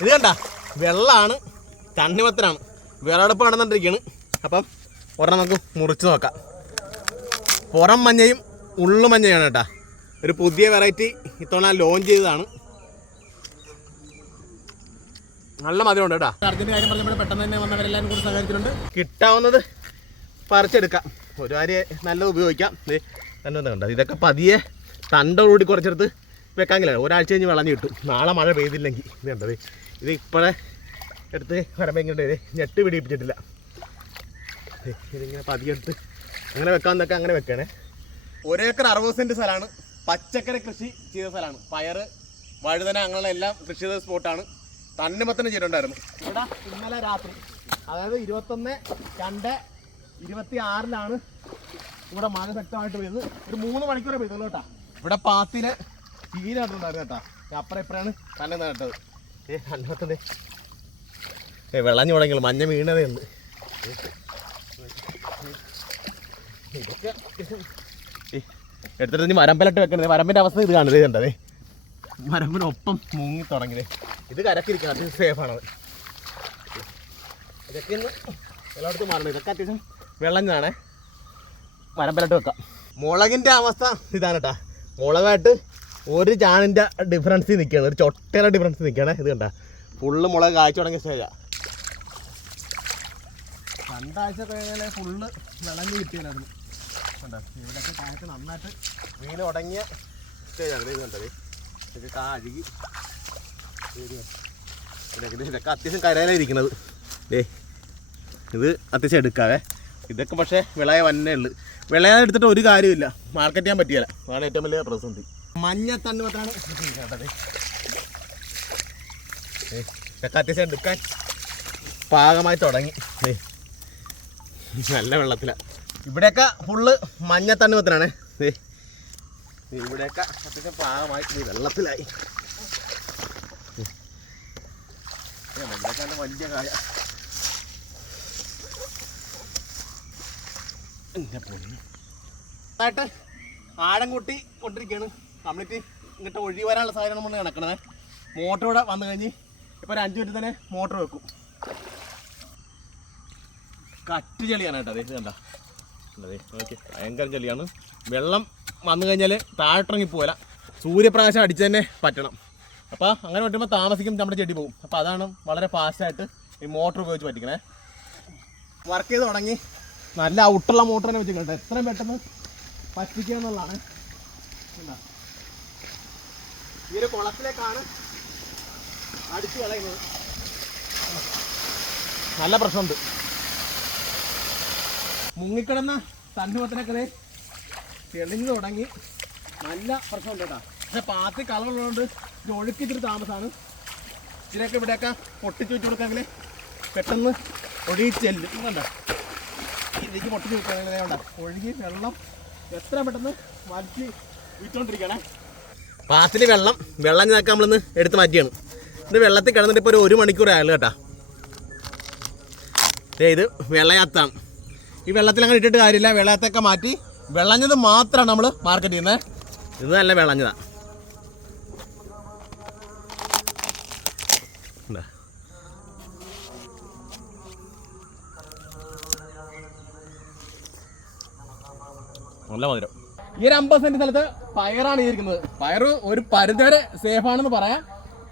ഇത് കണ്ട വെള്ളമാണ്, തണ്ണിമത്തനാണ്, വിറകടുപ്പ് നടന്നുകൊണ്ടിരിക്കുകയാണ്. അപ്പം ഒരെണ്ണം നമുക്ക് മുറിച്ച് നോക്കാം. പുറം മഞ്ഞയും ഉള്ളു മഞ്ഞയാണ് കേട്ടോ. ഒരു പുതിയ വെറൈറ്റി ഇത്തവണ ലോഞ്ച് ചെയ്തതാണ്. നല്ല മധുരമുണ്ട് കേട്ടോ. അർജന്റ് കാര്യം പറഞ്ഞപ്പോൾ പെട്ടെന്ന് തന്നെ വന്നവരെല്ലാവരും കൂടി സഹകരിച്ചിട്ടുണ്ട്. കിട്ടാവുന്നത് പറിച്ചെടുക്കാം, ഒരു കാര്യം നല്ലത് ഉപയോഗിക്കാം. തന്നെ കണ്ടോ, ഇതൊക്കെ പതിയെ തണ്ടോടുകൂടി കുറച്ചെടുത്ത് വെക്കാമെങ്കിലേ ഒരാഴ്ച കഴിഞ്ഞ് വിളഞ്ഞ് കിട്ടും. നാളെ മഴ പെയ്തില്ലെങ്കിൽ ഇത് കണ്ടത്, ഇത് ഇപ്പോഴേ എടുത്ത് വരുമ്പോൾ ഇങ്ങോട്ട് ഞെട്ട് പിടിപ്പിച്ചിട്ടില്ല. ഇതിങ്ങനെ പതിയെടുത്ത് അങ്ങനെ വെക്കാമെന്നൊക്കെ അങ്ങനെ വെക്കണേ. 1 ഏക്കർ 60 സെൻറ്റ് സ്ഥലമാണ്. പച്ചക്കറി കൃഷി ചെയ്ത സ്ഥലമാണ്. പയർ, വഴുതന അങ്ങനെയുള്ള എല്ലാം കൃഷി ചെയ്ത സ്പോട്ടാണ്. തണ്ണിമത്തന് ചെയ്തിട്ടുണ്ടായിരുന്നു. ഇവിടെ ഇന്നലെ രാത്രി, അതായത് 21/2/26 ഇവിടെ മഴ ശക്തമായിട്ട് പെയ്തത്. ഒരു 3 മണിക്കൂറേ പെയ്തുള്ളൂ കേട്ടോ. ഇവിടെ പാത്തിന് ചീന നട്ടിട്ടുണ്ടായിരുന്നു കേട്ടോ. അപ്പുറം ഇപ്പഴാണ് തന്നെ നട്ടത്. തണ്ണിമത്തൻ്റെ വിളഞ്ഞു തുടങ്ങിയുള്ളൂ, മഞ്ഞ വീണതേ ഉണ്ട്. ഇതൊക്കെ എടുത്തിട്ട് വരമ്പലിട്ട് വെക്കണത്. വരമ്പിൻ്റെ അവസ്ഥ ഇത് കാണുന്നത് കണ്ടതേ, വരമ്പിനൊപ്പം മുങ്ങി തുടങ്ങിയത്. ഇത് കരക്കിരിക്കണം, അത് സേഫാണത്. ഇതൊക്കെ ഒന്ന് എല്ലായിടത്തും മാറണം. ഇതൊക്കെ അത്യാവശ്യം വെള്ളഞ്ഞാണേ, വരമ്പലിട്ട് വെക്കാം. മുളകിൻ്റെ അവസ്ഥ ഇതാണ് കേട്ടോ. മുളകായിട്ട് ഒരു ചാണിൻ്റെ ഡിഫറൻസിൽ നിൽക്കുകയാണ്, ഒരു ചൊട്ടയുടെ ഡിഫറൻസ് നിൽക്കുകയാണ്. ഇത് കണ്ട ഫുള്ള് മുളക് കാഴ്ച തുടങ്ങിയ സ്റ്റേജാണ്. 2 ആഴ്ച കഴിഞ്ഞാൽ ഫുള്ള് വിളഞ്ഞ് കിട്ടിയായിരുന്നു. കണ്ടോ, ഇവിടെയൊക്കെ കാഴ്ച നന്നായിട്ട് വീണ് തുടങ്ങിയ സ്റ്റേജാണ്. ഇത് കണ്ടത്, ഇതൊക്കെ കാഴുകി ഇതൊക്കെ അത്യാവശ്യം കരയിലായിരിക്കുന്നത്. ഇത് അത്യാവശ്യം എടുക്കാവേ. ഇതൊക്കെ പക്ഷേ വിളയ വന്നേ ഉള്ളു. വിളയാതെ എടുത്തിട്ട് ഒരു കാര്യമില്ല, മാർക്കറ്റ് ചെയ്യാൻ പറ്റിയല്ല. അതാണ് ഏറ്റവും വലിയ പ്രതിസന്ധി. മഞ്ഞ തണ്ണിമത്തനാണ് കേട്ടത്. ഇതൊക്കെ അത്യാവശ്യം എടുക്കാൻ പാകമായി തുടങ്ങി. നല്ല വെള്ളത്തിലാണ്. ഇവിടെയൊക്കെ ഫുള്ള് മഞ്ഞ തണ്ണിമത്തനാണ്. ഇവിടെയൊക്കെ അത്യാവശ്യം പാകമായി വെള്ളത്തിലായി. വലിയ കായ ആയിട്ട് ആഴം കൂട്ടി കൊണ്ടിരിക്കുകയാണ്. കംപ്ലീറ്റ് ഇങ്ങോട്ട് ഒഴുകി വരാനുള്ള സാഹചര്യം നമ്മൾ നടക്കണത്. മോട്ടർ ഇവിടെ വന്നു കഴിഞ്ഞ് ഇപ്പോൾ ഒരു 5 മിനിറ്റ് തന്നെ മോട്ടർ വെക്കും. കറ്റ് ചെളിയാണ് കേട്ടോ. ഇത് കണ്ട ഓക്കെ, ഭയങ്കര ചെളിയാണ്. വെള്ളം വന്നു കഴിഞ്ഞാൽ താഴോട്ടിറങ്ങി പോകില്ല, സൂര്യപ്രകാശം അടിച്ച് തന്നെ പറ്റണം. അപ്പോൾ അങ്ങനെ പറ്റുമ്പോൾ താമസിക്കും, നമ്മുടെ ചെടി പോകും. അപ്പോൾ അതാണ് വളരെ ഫാസ്റ്റായിട്ട് ഈ മോട്ടർ ഉപയോഗിച്ച് പറ്റിക്കണേ. വർക്ക് ചെയ്ത് തുടങ്ങി. നല്ല ഔട്ടുള്ള മോട്ടർ തന്നെ വെച്ചിട്ടുണ്ട്. എത്രയും പെട്ടെന്ന് പറ്റിക്കുക എന്നുള്ളതാണ്. ഈ ഒരു കുളത്തിലേക്കാണ് അടിച്ചു കളയുന്നത്. നല്ല പ്രശ്നമുണ്ട്. മുങ്ങിക്കിടന്ന തണ്ണിമത്തനൊക്കെ തെളിഞ്ഞു തുടങ്ങി. നല്ല പ്രശ്നമുണ്ട് കേട്ടോ. പക്ഷെ പാത്തി കളറുള്ളതുകൊണ്ട് ഇത് ഒഴുക്കിച്ചിട്ട് താമസമാണ്. ഇതിനൊക്കെ ഇവിടെയൊക്കെ പൊട്ടിച്ചു വെച്ച് കൊടുക്കാമെങ്കിൽ പെട്ടെന്ന് ഒഴുകി ചെല്ലും. കണ്ടോ, ഇതിലേക്ക് പൊട്ടിച്ച് വെക്കുകയാണെങ്കിൽ വേണ്ട, ഒഴുകി വെള്ളം എത്ര പെട്ടെന്ന് വലിച്ച് വിറ്റുകൊണ്ടിരിക്കണേ. പാത്തിൽ വെള്ളം ചേർക്കാൻ നമ്മളിന്ന് എടുത്ത് മാറ്റിയാണ്. ഇത് വെള്ളത്തിൽ കിടന്നിട്ട് ഇപ്പോൾ ഒരു 1 മണിക്കൂർ ആയാലും കേട്ടോ. ഇത് വെള്ളയാത്താണ്. ഈ വെള്ളത്തിൽ അങ്ങനെ ഇട്ടിട്ട് കാര്യമില്ല. വെള്ളത്തൊക്കെ മാറ്റി വിളഞ്ഞത് മാത്രമാണ് നമ്മൾ മാർക്കറ്റ് ചെയ്യുന്നത്. ഇത് നല്ല വിളഞ്ഞതാണ്. നല്ല മധുരം. ഈ ഒരു 50 സെൻറ്റ് സ്ഥലത്ത് പയറാണ് ചെയ്തിരിക്കുന്നത്. പയർ ഒരു പരിധിവരെ സേഫാണെന്ന് പറയാം.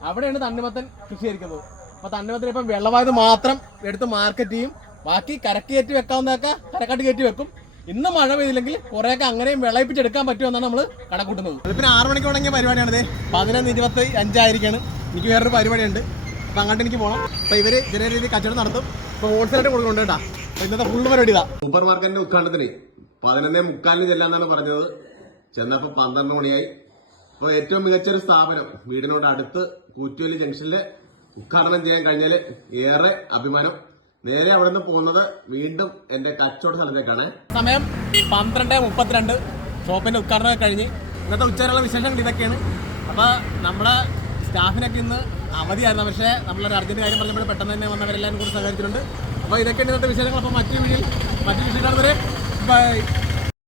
അവിടെയാണ് തണ്ണിമത്തൻ കൃഷി ചെയ്തിരിക്കുന്നത്. അപ്പോൾ തണ്ണിമത്തൻ ഇപ്പം വെള്ളമായത് മാത്രം എടുത്ത് മാർക്കറ്റ് ചെയ്യും. ബാക്കി കരക്ക് കയറ്റി വെക്കാവുന്നതൊക്കെ കരക്കാട്ട് കയറ്റി വെക്കും. ഇന്ന് മഴ പെയ്തില്ലെങ്കിൽ കുറേയൊക്കെ അങ്ങനെയും വിളയിപ്പിച്ചെടുക്കാൻ പറ്റുമെന്നാണ് നമ്മൾ കണക്കൂട്ടുന്നത്. ഇതിന് 6 മണിക്ക് തുടങ്ങിയ പരിപാടിയാണിത്. 11:25 ആയിരിക്കാണ്. എനിക്ക് വേറൊരു പരിപാടിയുണ്ട്. അപ്പോൾ അങ്ങോട്ട് എനിക്ക് പോകണം. അപ്പോൾ ഇവർ ചെറിയ രീതിയിൽ കച്ചവടം നടത്തും. ഇപ്പോൾ ഹോൾസെയിലായിട്ട് കൊടുക്കുന്നുണ്ട് കേട്ടോ. അപ്പോൾ ഇന്നത്തെ ഫുള്ള് പരിപാടി ഇതാ. സൂപ്പർ മാർക്കറ്റിന്റെ ഉദ്ഘാടനത്തിന് 11:45 ചെല്ലാന്നാണ് പറഞ്ഞത്. ചെന്നപ്പോൾ 12 മണിയായി. അപ്പോൾ ഏറ്റവും മികച്ചൊരു സ്ഥാപനം വീടിനോട് അടുത്ത് കൂറ്റുവലി ജംഗ്ഷനിൽ ഉദ്ഘാടനം ചെയ്യാൻ കഴിഞ്ഞാൽ ഏറെ അഭിമാനം. നേരെ അവിടെ നിന്ന് പോകുന്നത് വീണ്ടും എന്റെ കച്ചവട സ്ഥലത്തേക്കാണ്. സമയം 12:32. ഷോപ്പിന്റെ ഉദ്ഘാടനം കഴിഞ്ഞ് ഇന്നത്തെ ഉച്ചവരെയുള്ള വിശേഷങ്ങൾ ഇതൊക്കെയാണ്. അപ്പോൾ നമ്മുടെ സ്റ്റാഫിനൊക്കെ ഇന്ന് അവധിയായിരുന്നു. പക്ഷേ നമ്മളൊരു അർജന്റ് കാര്യം പറഞ്ഞപ്പോൾ പെട്ടെന്ന് തന്നെ വന്നവരെല്ലാവരും കൂടി സഹകരിച്ചിട്ടുണ്ട്. അപ്പോൾ ഇതൊക്കെയാണ് ഇന്നത്തെ വിശേഷങ്ങൾ. അപ്പോൾ മറ്റു വീഡിയോയിൽ കാണുന്നവരെ ബൈ.